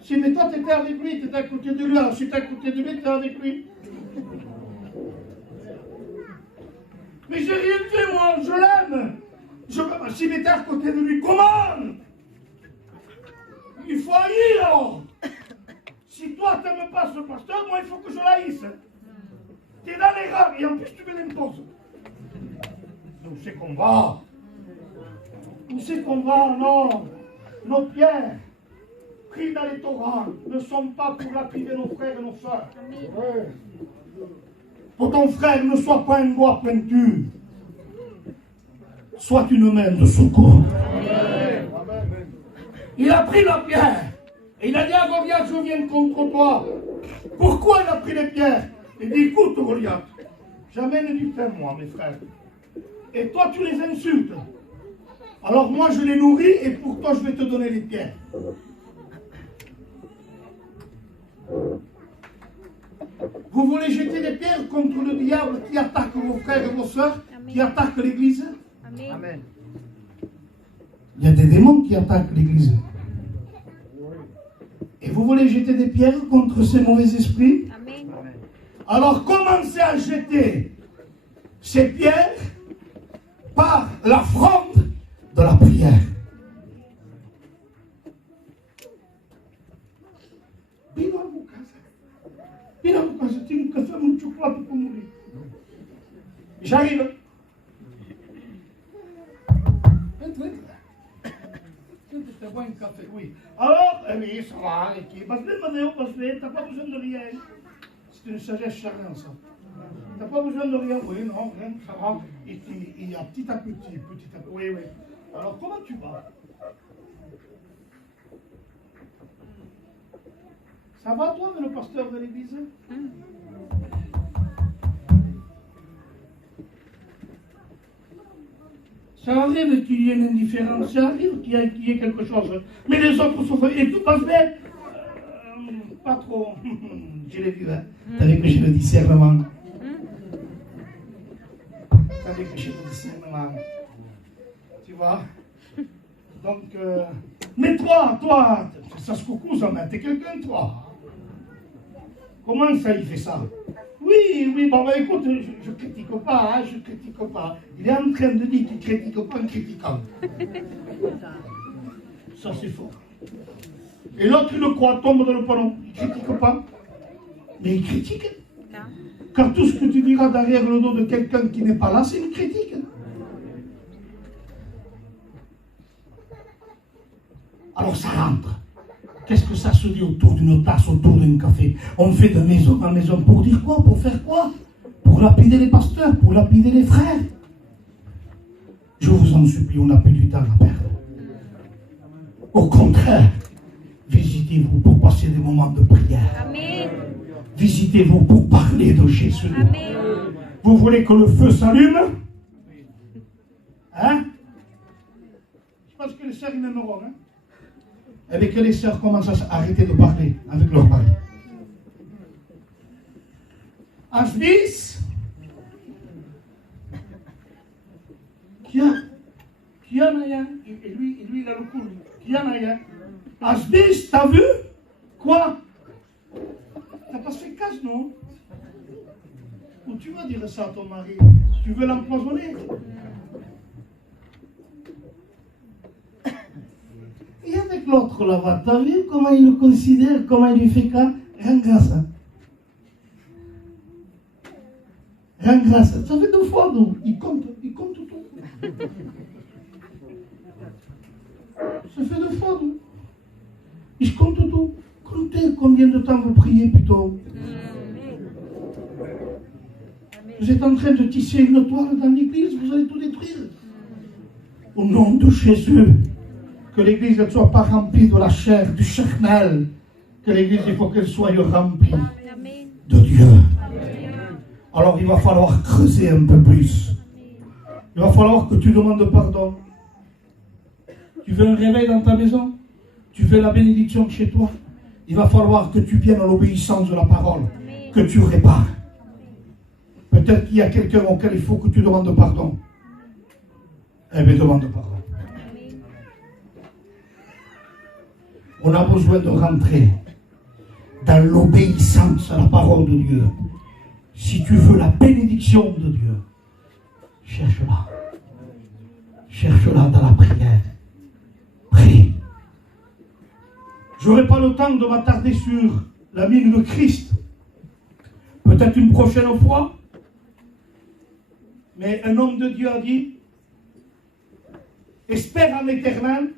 Si mais toi, t'étais avec lui, t'étais à côté de lui. Alors si t'es à côté de lui, t'es avec lui. Mais j'ai rien fait, moi, je l'aime. Si mais t'es à côté de lui, comment? Il faut haïr, alors. Si toi, t'aimes pas ce pasteur, moi, il faut que je l'haïsse. T'es dans les rames, et en plus, tu me l'imposes. Où c'est qu'on va? Où c'est qu'on va? Non. Nos pierres, pris dans les torrents, ne sont pas pour lapider nos frères et nos sœurs. Ouais. Pour ton frère, ne sois pas une doigt pointu. Sois une main de secours. Amen. Il a pris la pierre. Et il a dit à Goliath, je viens contre toi. Pourquoi il a pris les pierres? Il dit, écoute Goliath, j'amène du pain, moi, mes frères. Et toi, tu les insultes. Alors moi, je les nourris et pour toi, je vais te donner les pierres. Vous voulez jeter des pierres contre le diable qui attaque vos frères et vos sœurs, qui attaque l'église? Amen. Il y a des démons qui attaquent l'église. Et vous voulez jeter des pierres contre ces mauvais esprits? Amen. Alors commencez à jeter ces pierres par la fronde de la prière. J'arrive. Tu bois un café, oui. Alors, oui, ça va, t'as pas besoin de rien. C'est une sagesse charnelle, ça. T'as pas besoin de rien, oui, non, rien, ça va. Et il y a petit à petit, oui, oui. Alors, comment tu vas? Ça va, toi, le pasteur de l'église? Ça arrive qu'il y ait une indifférence, ça arrive qu'il y ait quelque chose. Mais les autres sont et tout passe bien. Pas trop. Je l'ai vu, hein. T'as vu que j'ai le discernement. T'as vu que j'ai le discernement. Tu vois? Donc, mais toi, ça se coucou, ça, mais t'es quelqu'un, toi. Comment ça, il fait ça? Oui, bon, bah, écoute, je ne critique pas, hein, je critique pas. Il est en train de dire qu'il ne critique pas en critiquant. Ça, c'est fort. Et l'autre, il le croit, tombe dans le panneau. Il ne critique pas. Mais il critique. Car tout ce que tu diras derrière le dos de quelqu'un qui n'est pas là, c'est une critique. Alors ça rentre. Qu'est-ce que ça se dit autour d'une tasse, autour d'un café? On fait de maison en maison pour dire quoi? Pour faire quoi? Pour lapider les pasteurs, pour lapider les frères. Je vous en supplie, on n'a plus du temps à perdre. Au contraire, visitez-vous pour passer des moments de prière. Amen. Visitez-vous pour parler de Jésus. Amen. Vous voulez que le feu s'allume? Hein? Je pense que les sœurs, ils m'aimeront, hein? Eh bien, que les sœurs commencent à arrêter de parler avec leur mari. Asbis, qui en a rien, et lui, il a le coup, qui en a rien. Asbis, t'as vu? Quoi? T'as pas fait casse, non? Ou tu vas dire ça à ton mari? Tu veux l'empoisonner? Et avec l'autre là-bas, t'as vu comment il le considère, comment il lui fait cas? Rien grâce. Rien grâce. Ça fait 2 fois, donc. Il compte tout. Ça fait 2 fois, donc. Il compte tout. Comptez combien de temps vous priez plutôt. Vous êtes en train de tisser une toile dans l'église, vous allez tout détruire. Au nom de Jésus, que l'église ne soit pas remplie de la chair, du charnel. Que l'église, il faut qu'elle soit remplie de Dieu. Alors il va falloir creuser un peu plus. Il va falloir que tu demandes pardon. Tu veux un réveil dans ta maison? Tu veux la bénédiction chez toi? Il va falloir que tu viennes à l'obéissance de la parole, que tu répares. Peut-être qu'il y a quelqu'un auquel il faut que tu demandes pardon. Eh bien, demande pardon. On a besoin de rentrer dans l'obéissance à la parole de Dieu. Si tu veux la bénédiction de Dieu, cherche-la. Cherche-la dans la prière. Prie. Je n'aurai pas le temps de m'attarder sur la mine de Christ. Peut-être une prochaine fois. Mais un homme de Dieu a dit, espère en l'Éternel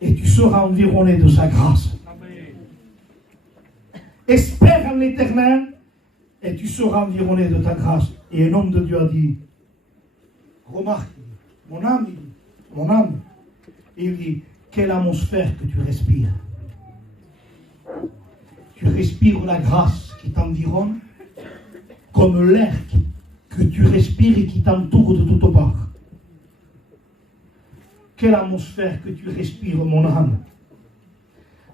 et tu seras environné de sa grâce. Espère en l'Éternel et tu seras environné de ta grâce. Et un homme de Dieu a dit, remarque, mon âme, il dit, quelle atmosphère que tu respires. Tu respires la grâce qui t'environne comme l'air que tu respires et qui t'entoure de toutes parts. Quelle atmosphère que tu respires, mon âme.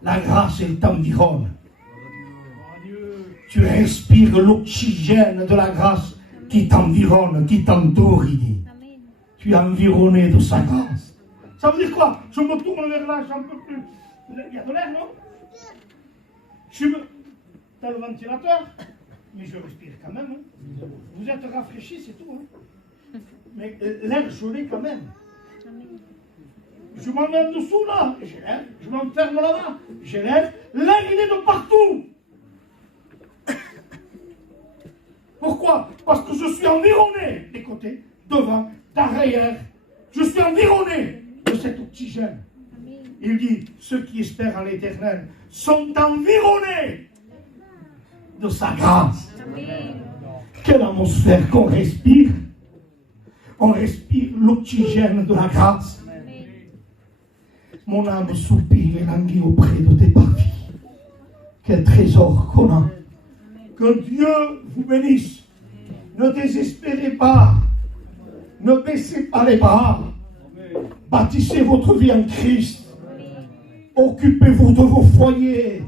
La grâce, elle t'environne. Tu respires l'oxygène de la grâce qui t'environne, qui t'entoure, il dit. Tu es environné de sa grâce. Ça veut dire quoi? Je me tourne vers là, j'en peux plus. Il y a de l'air, non? T'as le ventilateur, mais je respire quand même. Hein. Vous êtes rafraîchis, c'est tout. Hein. Mais l'air, je l'ai quand même. Je m'en mets en dessous là, j'ai l'air. Je m'enferme là-bas, j'ai l'air. L'air, il est de partout. Pourquoi? Parce que je suis environné des côtés, devant, derrière. Je suis environné de cet oxygène. Il dit, ceux qui espèrent en l'Éternel sont environnés de sa grâce. Quelle atmosphère qu'on respire. On respire l'oxygène de la grâce. Mon âme soupire et languit auprès de tes parvis. Quel trésor qu'on a. Que Dieu vous bénisse. Ne désespérez pas. Ne baissez pas les bras. Bâtissez votre vie en Christ. Occupez-vous de vos foyers.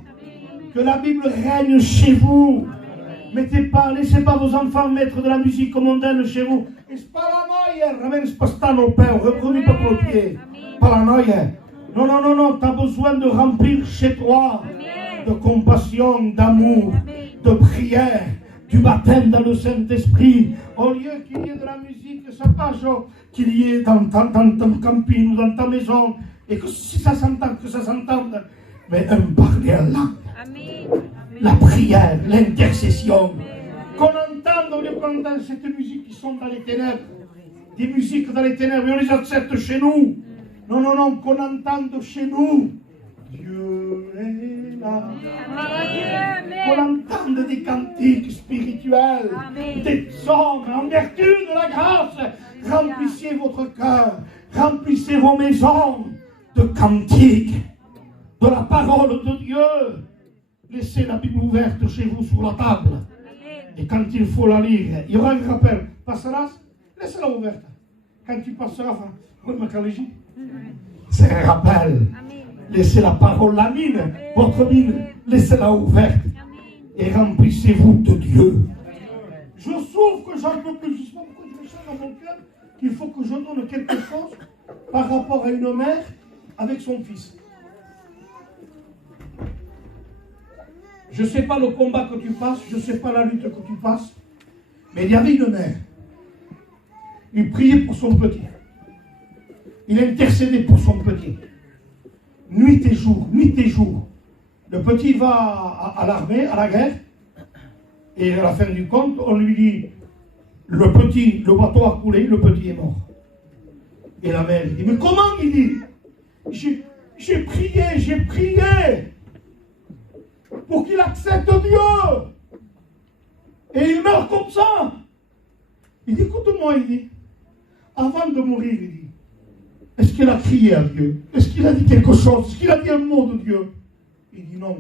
Que la Bible règne chez vous. Laissez pas vos enfants mettre de la musique mondaine chez vous. Reprenez pas pour le pied. Paranoïa. Non. Tu as besoin de remplir chez toi de compassion, d'amour, de prière, du baptême dans le Saint-Esprit. Au lieu qu'il y ait de la musique, ça passe, qu'il y ait dans ton camping ou dans ta maison, et que si ça s'entende, que ça s'entende, mais un parler en langue. La prière, l'intercession. Qu'on entende, au lieu qu'on entende cette musique qui sont dans les ténèbres, des musiques dans les ténèbres, et on les accepte chez nous. Non, qu'on entende chez nous. Dieu est là. Qu'on entende des cantiques spirituels, des psaumes en vertu de la grâce. Remplissez votre cœur, remplissez vos maisons de cantiques, de la parole de Dieu. Laissez la Bible ouverte chez vous sur la table. Et quand il faut la lire, il y aura un rappel. Passeras, laissez-la ouverte. Quand tu passeras, c'est un rappel. Laissez la parole, la mine, votre mine, laissez-la ouverte. Et remplissez-vous de Dieu. Je souffre que j'en peux plus. Je ne sais pas pourquoi je me sens dans mon cœur qu'il faut que je donne quelque chose par rapport à une mère avec son fils. Je ne sais pas le combat que tu passes, je ne sais pas la lutte que tu passes, mais il y avait une mère. Il priait pour son petit. Il intercédait pour son petit. Nuit et jour, nuit et jour. Le petit va à l'armée, à la guerre, et à la fin du compte, on lui dit, le bateau a coulé, le petit est mort. Et la mère dit, mais comment? Il dit, j'ai prié, pour qu'il accepte Dieu. Et il meurt comme ça. Il dit, écoute-moi, il dit, avant de mourir, il dit, est-ce qu'il a crié à Dieu? Est-ce qu'il a dit quelque chose? Est-ce qu'il a dit un mot de Dieu? Il dit non.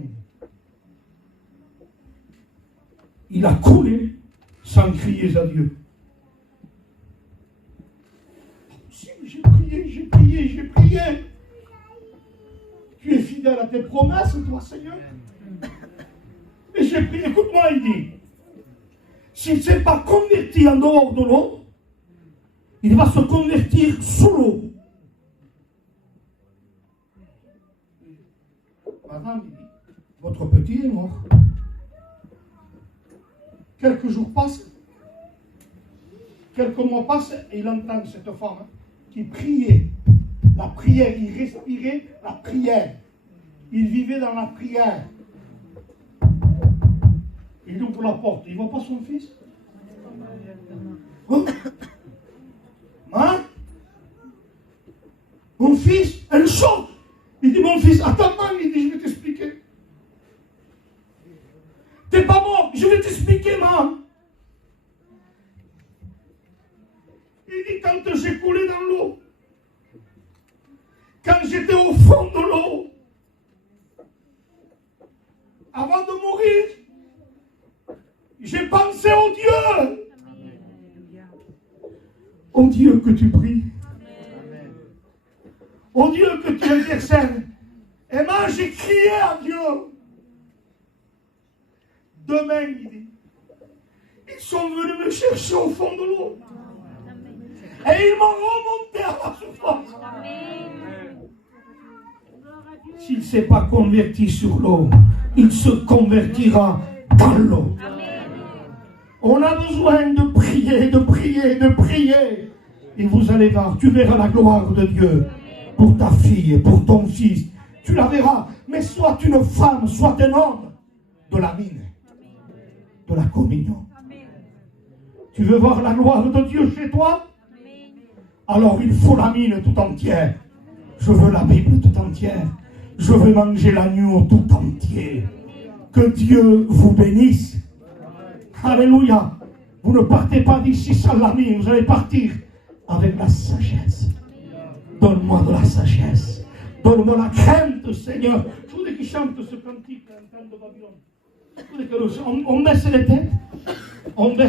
Il a coulé sans crier à Dieu. J'ai prié. Tu es fidèle à tes promesses, toi, Seigneur. Et j'ai prié. Écoute-moi, il dit, s'il ne s'est pas converti en dehors de l'eau, il va se convertir sous l'eau. Madame, il dit, votre petit est mort. Quelques jours passent, quelques mois passent, et il entend cette femme qui priait. La prière, il respirait la prière. Il vivait dans la prière. Il ouvre la porte. Il ne voit pas son fils. Hein? Mon fils, elle chante. Il dit, mon fils, attends, il dit, je vais t'expliquer. T'es pas mort, je vais t'expliquer, maman. Il dit, quand j'ai coulé dans l'eau, quand j'étais au fond de l'eau, avant de mourir, j'ai pensé au Dieu. Au Dieu que tu pries. Au Dieu que tu intercèdes. Et moi, j'ai crié à Dieu. Demain, il dit, ils sont venus me chercher au fond de l'eau. Et ils m'ont remonté à la surface. S'il ne s'est pas converti sur l'eau, il se convertira dans l'eau. On a besoin de prier. Et vous allez voir, tu verras la gloire de Dieu pour ta fille, pour ton fils. Tu la verras. Mais soit une femme, soit un homme de la mine, de la communion. Tu veux voir la gloire de Dieu chez toi? Alors il faut la mine tout entière. Je veux la Bible tout entière. Je veux manger l'agneau tout entier. Que Dieu vous bénisse. Alléluia. Vous ne partez pas d'ici sans la mine. Vous allez partir avec la sagesse. Donne-moi de la sagesse. Donne-moi la crainte, Seigneur. Je voudrais qu'ils chantent ce cantique en temps de Babylone. On baisse les têtes. On baisse